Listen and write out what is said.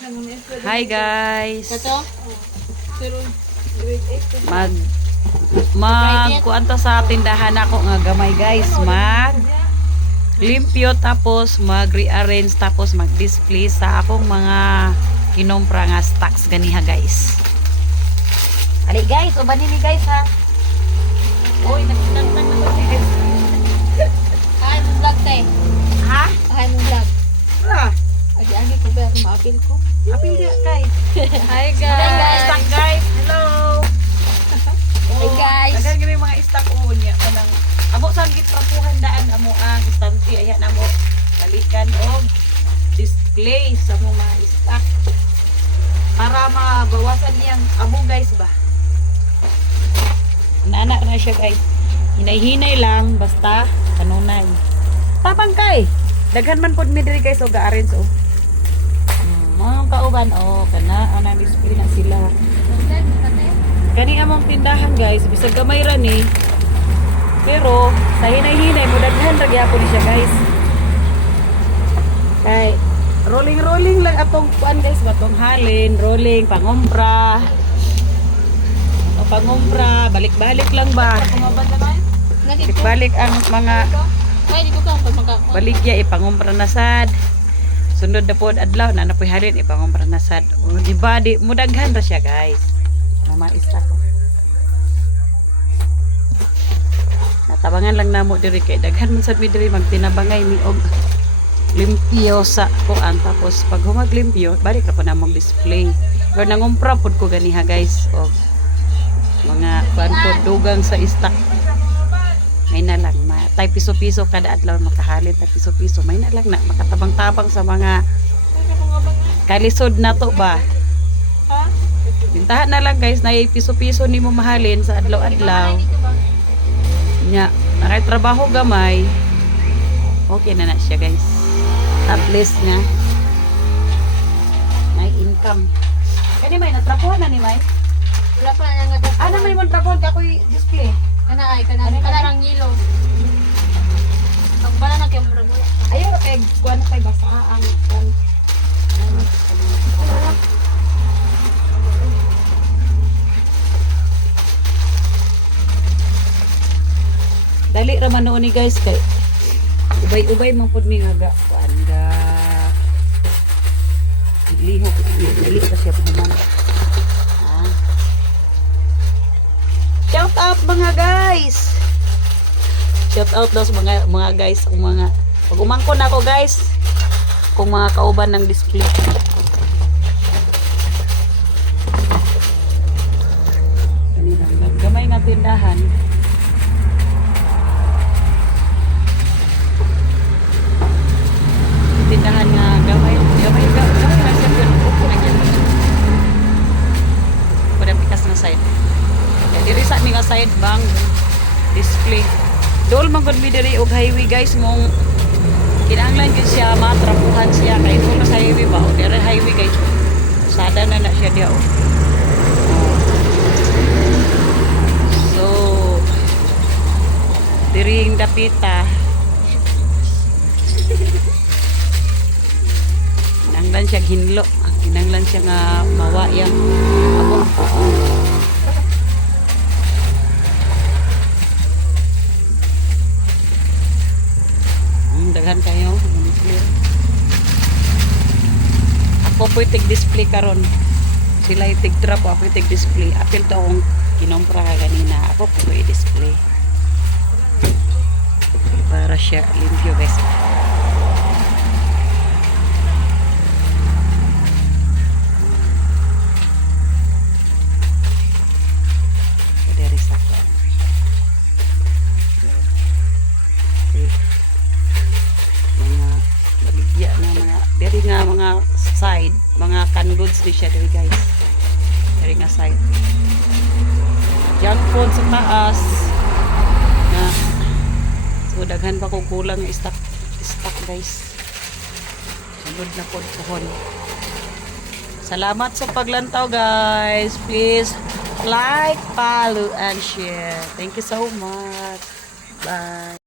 Hi guys. Ito? Mag mag kuanto sa tindahan ako nga gamay guys. Mag limpyo tapos mag rearrange tapos mag display sa akong mga kinompra nga stocks ganiha guys. Ali guys, uban ni guys ha. Oy, nakitantang na ko guys. Ay, mong vlog tay. Ha? Ay, mong vlog. Ah, di agi ko ako maapil ko. apil dia guys. Hi Guys, stock guys. Hello. Hi, guys. Dagan gini mga stock o niya kanang amo sa git trapuhan daan amo ang istante ayan amo balikan og display sa mo mga stock para mabawasan niyang amo guys ba. Naanak na siya guys. Hinay-hinay lang basta kanunay. Tapang kay. Daghan man pod mi diri guys og ga-arrange oh. Kauban oh kana ana display na sila. Kani among tindahan guys, bisag gamay ra ni. Pero sa hinay-hinay mo daghan ra gyapon ni siya guys. Kay rolling-rolling lang atong kuan guys, batong halin, rolling pangompra. O pangompra, balik-balik lang ba? Kumabad naman? Nandito. Balik ang mga baligya ipangompra na sad. Sunod na pod adlaw na napoy halin ipangompra na. O, di ba di mudaghan ra siya guys. Mama ista ko. Natabangan lang namo diri kay daghan man sad mi diri magtinabangay ni og limpyo sa kuan tapos pag humag limpyo balik ra po namong display. Pero nangumpra pod ko ganiha guys og mga kuan pod dugang sa stock may na lang tay piso-piso kada adlaw makahalin. Tay piso-piso may na lang na makatabang-tabang sa mga kalisod na to ba? Ha? bintahan na lang guys na piso-piso ni mo mahalin sa adlaw-adlaw. Nya nakay trabaho gamay. Okay na na siya guys. At least nga may income. Kani may natrapuhan na ni may Wala pa na nga dapat. ano may mo trapuhan ka ako'y display. Kana ay, kana, kana rang yelo. Pag bala na kayo mura guya. Ayaw ra kay kuan kay basa ang kuan. Ano, ano. Dali ra man noon ni guys kay ubay-ubay man pud mi nga ga kuan ga liho dali pa siya puman. Ah. Shout out mga guys. Shout out daw sa mga mga guys, ang mga pag umangkon ako guys, kung mga kauban ng display. Gamay nga tindahan. Tindahan nga gamay, gamay, gamay, gamay na siya pikas na side. Diri sa mi nga side bang display. Dol man gud mi diri og highway guys mong kinahanglan gyud siya matrapuhan siya kay dol sa highway ba o diri highway guys. Sada na na siya diya oh. So diri yung dapita. Kinahanglan siya hinlo. Kinahanglan siya nga mawa yang abo. Ako po'y tig-display karon. Sila yung tig-drop, ako yung tig-display. Apil to akong kinompra ka ganina. Ako po i-display. Para siya limpyo guys. Mga na mga diri nga mga side. Mga can goods ni siya diri guys. Diri nga side. Junk food sa taas. Na so daghan pa ko kulang stock stock guys. Sunod na pod pohon salamat sa paglantaw guys. Please like follow and share. Thank you so much. Bye